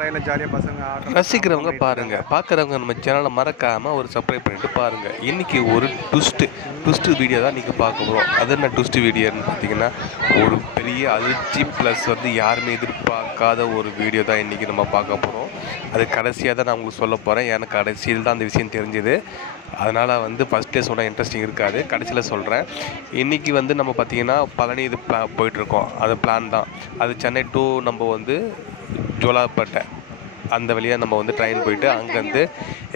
ட்ரெயினில் ஜாலியாக பசங்க ரசிக்கிறவங்க பாருங்கள், பார்க்குறவங்க நம்ம சேனலை மறக்காமல் ஒரு சப்ஸ்கிரைப் பண்ணிவிட்டு பாருங்கள். இன்றைக்கி ஒரு ட்விஸ்ட்டு வீடியோ தான் இன்றைக்கி பார்க்க போகிறோம். அது என்ன ட்விஸ்ட்டு வீடியோன்னு பார்த்தீங்கன்னா, ஒரு பெரிய அதிர்ச்சி ப்ளஸ் வந்து யாருமே எதிர்பார்க்காத ஒரு வீடியோ தான் இன்றைக்கி நம்ம பார்க்க போகிறோம். அது கடைசியாக தான் நான் உங்களுக்கு சொல்ல போகிறேன். எனக்கு கடைசியில் தான் அந்த விஷயம் தெரிஞ்சுது. அதனால் வந்து ஃபஸ்ட்டே சொன்னால் இன்ட்ரெஸ்டிங் இருக்காது, கடைசியில் சொல்கிறேன். இன்றைக்கி வந்து நம்ம பார்த்திங்கன்னா பழனி இது போயிட்டுருக்கோம். அது பிளான் தான். அது சென்னை டு நம்ம வந்து ஜோலார்பேட்டை அந்த வழியாக நம்ம வந்து ட்ரெயின் போயிட்டு அங்கேருந்து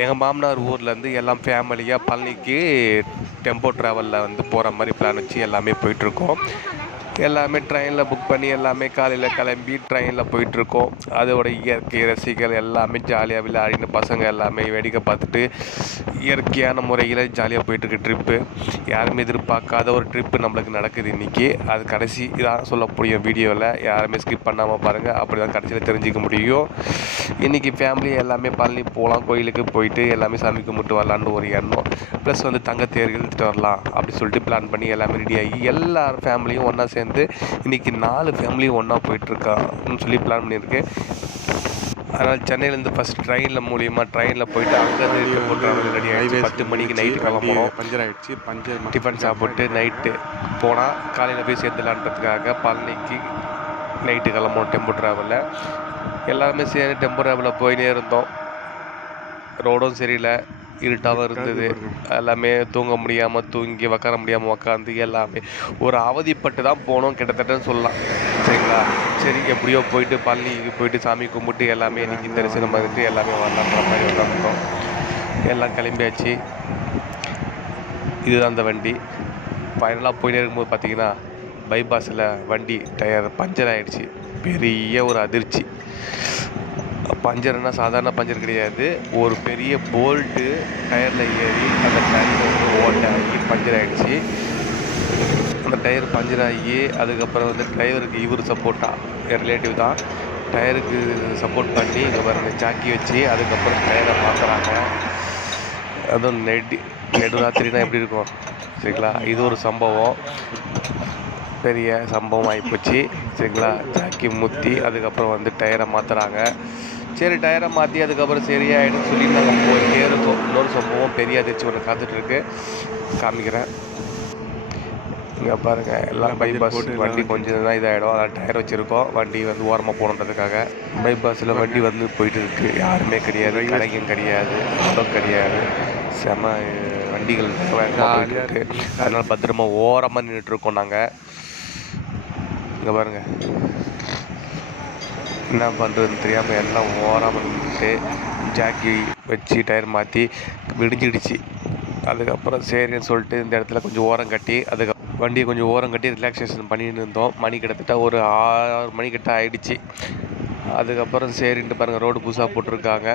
எங்கள் மாமனார் ஊர்லேருந்து எல்லாம் ஃபேமிலியாக பழனிக்கு டெம்போ ட்ராவலில் வந்து போகிற மாதிரி பிளான் வச்சு எல்லாமே போயிட்டுருக்கோம். எல்லாமே ட்ரெயினில் புக் பண்ணி எல்லாமே காலையில் கிளம்பி ட்ரெயினில் போயிட்டுருக்கோம். அதோட இயற்கை ரசிகள் எல்லாமே ஜாலியாக விளையாடின்னு பசங்க எல்லாமே வேடிக்கை பார்த்துட்டு இயற்கையான முறையில் ஜாலியாக போயிட்டுருக்கு ட்ரிப்பு. யாருமே எதிர்பார்க்காத ஒரு ட்ரிப்பு நம்மளுக்கு நடக்குது இன்றைக்கி. அது கடைசி தான் சொல்லக்கூடிய வீடியோவில் யாருமே ஸ்கிப் பண்ணாமல் பாருங்கள். அப்படி தான் கடைசியில் தெரிஞ்சிக்க முடியும். இன்றைக்கி ஃபேமிலி எல்லாமே பழனி போகலாம், கோயிலுக்கு போயிட்டு எல்லாமே சாமி கும்பிட்டு வரலான்னு ஒரு எண்ணம். ப்ளஸ் வந்து தங்கத்தேர் இழுத்துட்டு வரலாம் அப்படி சொல்லிட்டு பிளான் பண்ணி எல்லாமே ரெடியாகி எல்லா ஃபேமிலியும் ஒன்றா சேர்ந்து இன்றைக்கி 4 ஃபேமிலியும் ஒன்றா போயிட்டுருக்கான்னு சொல்லி பிளான் பண்ணியிருக்கு. அதனால் சென்னையிலேருந்து ஃபஸ்ட் ட்ரெயினில் போயிட்டு அங்கேருந்து போட்டு ரெடி ஆகிடுச்சு. 10 மணிக்கு நைட்டு கிளம்பணும். பஞ்சர் ஆகிடுச்சு. டிஃபன் சாப்பிட்டு நைட்டு போனால் காலையில் போய் சேர்ந்துலான்றதுக்காக பழனிக்கு நைட்டு கிளம்பணும் டெம்போ ட்ராவலில். எல்லாருமே சேர்ந்து டெம்போ ட்ராவலில் போயினே இருந்தோம். ரோடும் சரியில்லை, இருட்டாகவும் இருந்தது. எல்லாமே தூங்க முடியாமல் தூங்கி உக்கார முடியாமல் உக்காந்து எல்லாமே ஒரு அவதிப்பட்டு தான் போனோம் கிட்டத்தட்டன்னு சொல்லலாம். சரிங்களா? சரி எப்படியோ போயிட்டு பழனிக்கு போயிட்டு சாமி கும்பிட்டு எல்லாமே இன்றைக்கி தரிசனம் பண்ணிட்டு எல்லாமே வரலான்ற மாதிரி உட்காந்துட்டோம். எல்லாம் கிளம்பியாச்சு. இதுதான் அந்த வண்டி. ஃபைனலாக போயிட்டே இருக்கும்போது பார்த்திங்கன்னா பைபாஸில் வண்டி டயர் பஞ்சர் ஆகிடுச்சு. பெரிய ஒரு அதிர்ச்சி. பஞ்சர்னா சாதாரண பஞ்சர் கிடையாது, ஒரு பெரிய போல்ட்டு டயரில் ஏறி அந்த டயரில் வந்து ஓட்டாகி பஞ்சர் ஆகிடுச்சு. அந்த டயர் பஞ்சர் ஆகி அதுக்கப்புறம் வந்து டிரைவருக்கு இவர் சப்போர்ட்டாக ரிலேட்டிவ் தான் டயருக்கு சப்போர்ட் பண்ணி இங்கே பாருங்க ஜாக்கி வச்சு அதுக்கப்புறம் டயரை மாற்றுறாங்க. அதுவும் நெடுராத்திரினா எப்படி இருக்கும் சரிங்களா? இது ஒரு சம்பவம், பெரிய சம்பவம் ஆகிப்போச்சு சரிங்களா? ஜாக்கி முற்றி அதுக்கப்புறம் வந்து டயரை மாற்றுறாங்க. சரி டயரை மாற்றி அதுக்கப்புறம் சரியாயிடும் சொல்லி நாங்கள் போயிட்டே இருக்கோம். இன்னொரு சம்பவம் பெரிய அதிர்ச்சி ஒன்று காத்துட்ருக்கு, காமிக்கிறேன். இங்கே பாருங்கள் எல்லாம் பைபாஸ் வண்டி கொஞ்சம் தான் இதாகிடும். அதான் டயர் வச்சுருக்கோம். வண்டி வந்து ஓரமாக போகணுன்றதுக்காக பைபாஸில் வண்டி வந்து போயிட்டு இருக்குது. யாருமே கிடையாது, கடைக்கும் கிடையாது, ஆட்டோ கிடையாது. செம வண்டிகள் போயிட்டு இருக்கு. அதனால் பத்திரமா ஓரமாக நின்றுட்டுருக்கோம் நாங்கள். இங்கே பாருங்கள் என்ன பண்ணுறதுன்னு தெரியாமல் எல்லாம் ஓரமாக நின்றுட்டு ஜாக்கி வச்சு டயர் மாற்றி விடிஞ்சிடுச்சு. அதுக்கப்புறம் சரின்னு சொல்லிட்டு இந்த இடத்துல கொஞ்சம் ஓரம் கட்டி வண்டியை கொஞ்சம் ஓரம் கட்டி ரிலாக்ஸேஷன் பண்ணிட்டு இருந்தோம். மணி கிட்டத்தட்ட ஒரு 6 மணிக்கிட்ட ஆகிடுச்சு. அதுக்கப்புறம் சரின்ட்டு பாருங்கள் ரோடு புதுசாக போட்டிருக்காங்க.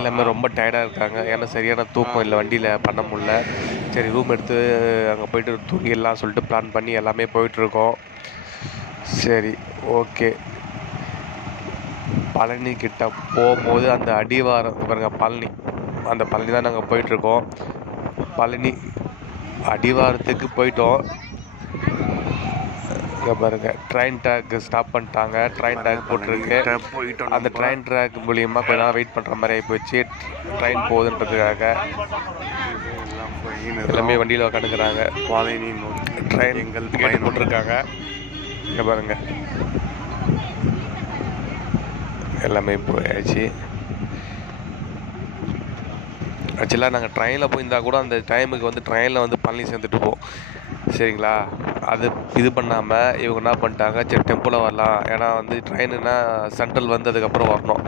எல்லாமே ரொம்ப டயர்டாக இருக்காங்க. ஏன்னா சரியான தூக்கம் இல்லை, வண்டியில் பண்ண முடியல. சரி ரூம் எடுத்து அங்கே போய்ட்டு தூங்கிடலாம் சொல்லிட்டு பிளான் பண்ணி எல்லாமே போயிட்டுருக்கோம். சரி ஓகே. பழனி கிட்ட போகும்போது அந்த அடிவாரம் பாருங்கள் அந்த பழனி தான் நாங்கள் போயிட்டுருக்கோம். பழனி அடிவாரத்துக்கு போயிட்டோம். இங்கே பாருங்கள் ட்ரெயின் ட்ராக்கு ஸ்டாப் பண்ணிட்டாங்க. ட்ரெயின் ட்ராக் போட்டிருக்கு. அந்த ட்ரெயின் ட்ராக் மூலியமாக கொஞ்ச நேரம் வெயிட் பண்ணுற மாதிரி ஆகி போச்சு. ட்ரெயின் போகுதுன்றதுக்காக எல்லாமே வண்டியில் உட்காந்துக்கிறாங்க. ட்ரெயின் கேட்டு போட்டிருக்காங்க. இங்கே பாருங்கள் எல்லாமே போயாச்சு. ஆக்சுவலாக நாங்கள் ட்ரெயினில் போயிருந்தால் கூட அந்த டைமுக்கு வந்து ட்ரெயினில் வந்து பழனி சேர்ந்துட்டு போவோம் சரிங்களா? அது இது பண்ணாமல் இவங்க என்ன பண்ணிட்டாங்க, சரி டெம்போவில் வரலாம். ஏன்னா வந்து ட்ரெயினுன்னா சென்ட்ரல் வந்து அதுக்கப்புறம் வரணும்.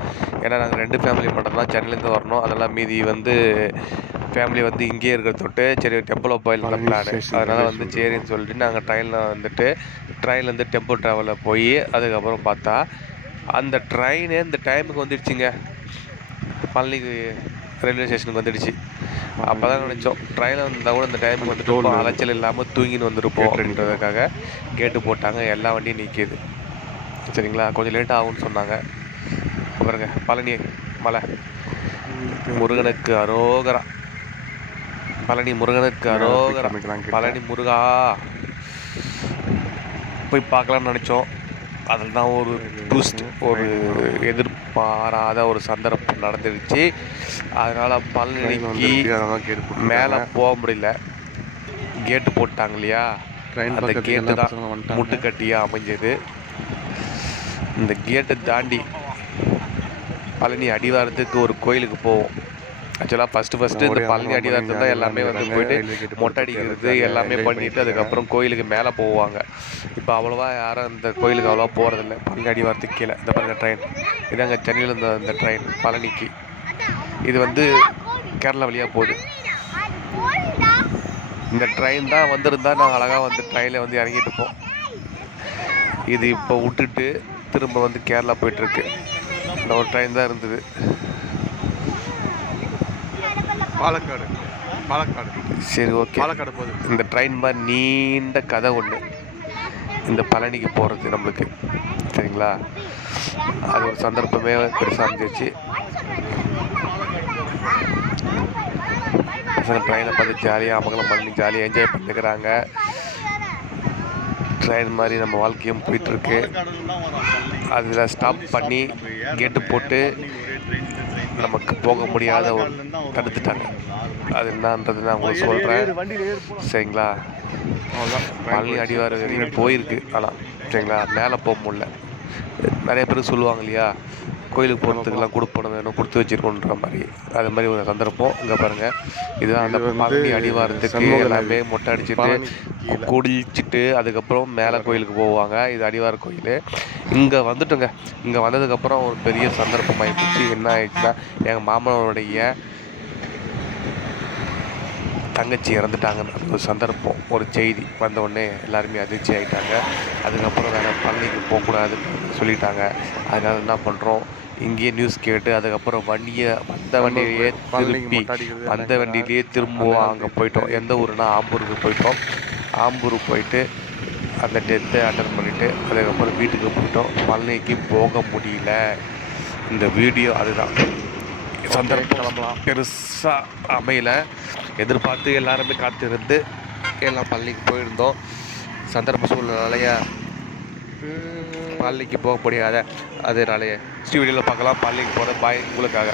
ஏன்னா நாங்கள் 2 ஃபேமிலி மட்டும்தான் சென்னையிலேருந்து வரணும். அதெல்லாம் மீதி வந்து ஃபேமிலி வந்து இங்கேயே இருக்கிறத தொட்டு சரி டெம்போவில் போயிடலாம் பிளான். அதனால் வந்து சரின்னு சொல்லிட்டு நாங்கள் ட்ரெயின்லேருந்து டெம்போ ட்ராவலில் போய் அதுக்கப்புறம் பார்த்தா அந்த ட்ரெயின் இந்த டைமுக்கு வந்துடுச்சுங்க. பழனிக்கு ரயில்வே ஸ்டேஷனுக்கு வந்துடுச்சு. அப்போ தான் நினச்சோம் ட்ரெயினில் வந்தால் கூட இந்த டைமுக்கு வந்துட்டு அலைச்சல் இல்லாமல் தூங்கின்னு வந்துருப்போம் அப்படின்றதுக்காக கேட்டு போட்டாங்க. எல்லா வண்டியும் நிற்கிது சரிங்களா? கொஞ்சம் லேட் ஆகும்னு சொன்னாங்க. பாருங்க பழனி மலை முருகனுக்கு அரோகரா. பழனி முருகனுக்கு அரோகரா. பழனி முருகா போய் பார்க்கலாம்னு நினச்சோம். அதில் தான் ஒரு ட்விஸ்ட், ஒரு எதிர்பாராத ஒரு சந்தர்ப்பம் நடந்துடுச்சு. அதனால் பழனிக்கு மேலே போக முடியல. கேட்டு போட்டாங்க இல்லையா, அந்த கேட்டு தான் முட்டுக்கட்டியாக அமைஞ்சது. இந்த கேட்டை தாண்டி பழனி அடிவாரத்துக்கு ஒரு கோயிலுக்கு போவோம். ஆக்சுவலாக ஃபஸ்ட்டு இந்த பழனி அடிவாரத்தில் தான் எல்லாமே போயிட்டு மொட்டை அடிக்கிறது எல்லாமே பண்ணிவிட்டு அதுக்கப்புறம் கோயிலுக்கு மேலே போவாங்க. இப்போ அவ்வளோவா யாரும் இந்த கோயிலுக்கு அவ்வளோவா போகிறதில்ல. பழனி அடிவாரத்துக்கு கீழே இந்த பாருங்க ட்ரெயின், இதாங்க சென்னையில் இந்த ட்ரெயின் பழனிக்கு. இது கேரளா வழியாக போகுது. இந்த ட்ரெயின் தான் வந்திருந்தால் நாங்கள் அழகாக ட்ரெயினில் இறங்கிட்டு இருப்போம். இது இப்போ விட்டுட்டு திரும்ப கேரளா போயிட்டுருக்கு. இந்த ஒரு ட்ரெயின் தான் இருந்தது. பாலக்காடு சரி, ஓகே. பாலக்காடு போகுது. இந்த ட்ரெயின் மாதிரி நீண்ட கதை ஒன்று இந்த பழனிக்கு போகிறது நம்மளுக்கு, சரிங்களா? அது ஒரு சந்தர்ப்பமே பெருசாக இருந்துச்சு. பசங்க ட்ரெயினை பார்த்து ஜாலியாக அமங்கலம் பண்ணி ஜாலியாக என்ஜாய் பண்ணிக்கிறாங்க. ட்ரெயின் மாதிரி நம்ம வாழ்க்கையும் போயிட்டுருக்கு. அதில் ஸ்டாப் பண்ணி கேட்டு போட்டு நமக்கு போக முடியாத ஒரு தடுத்துட்டாங்க. அது என்னன்றது நான் உங்களுக்கு சொல்கிறேன், சரிங்களா? பழனி அடிவாரம் வரைக்கும் போயிருக்கு, ஆனால் சரிங்களா மேலே போக முடியல. நிறைய பேர் சொல்லுவாங்க இல்லையா, கோயிலுக்கு போகிறதுக்கெல்லாம் கொடுப்பணும் வேணும், கொடுத்து வச்சிருக்கோன்ற மாதிரி. அது மாதிரி ஒரு சந்தர்ப்பம். இங்கே பாருங்கள், இதுதான் அந்த பழனி அடிவாரத்துக்கு எல்லாமே மொட்டை அடிச்சுட்டு குடிச்சிட்டு அதுக்கப்புறம் மேலே கோயிலுக்கு போவாங்க. இது அடிவார கோயில். இங்கே வந்துட்டோங்க. இங்கே வந்ததுக்கப்புறம் ஒரு பெரிய சந்தர்ப்பம் ஆகிடுச்சு. என்ன ஆயிடுச்சுன்னா, எங்கள் மாமனோடைய தங்கச்சி இறந்துட்டாங்கன்னு ஒரு சந்தர்ப்பம், ஒரு செய்தி வந்தவுடனே எல்லாருமே அதிர்ச்சி ஆகிட்டாங்க. அதுக்கப்புறம் வேறு பழனிக்கு போகக்கூடாதுன்னு சொல்லிட்டாங்க. அதனால் என்ன பண்ணுறோம், இங்கேயே நியூஸ் கேட்டு அதுக்கப்புறம் வந்த வண்டியிலேயே திரும்பவும் அங்கே போயிட்டோம். எந்த ஊருனா ஆம்பூருக்கு போயிட்டோம். ஆம்பூருக்கு போயிட்டு அந்த டெத்தை அட்டன் பண்ணிவிட்டு அதுக்கப்புறம் வீட்டுக்கு போயிட்டோம். பழனிக்கு போக முடியல. இந்த வீடியோ அதுதான். சந்தர்ப்பம் பெருசாக அமையல. எதிர்பார்த்து எல்லாருமே காத்திருந்து எல்லாம் பழனிக்கு போயிருந்தோம். சந்தர்ப்ப சூழ்நிலையா பழனிக்கு போக முடியாத அதனாலேயே வீடியோவில் பார்க்கலாம். பழனிக்கு போகிற பாய் உங்களுக்காக.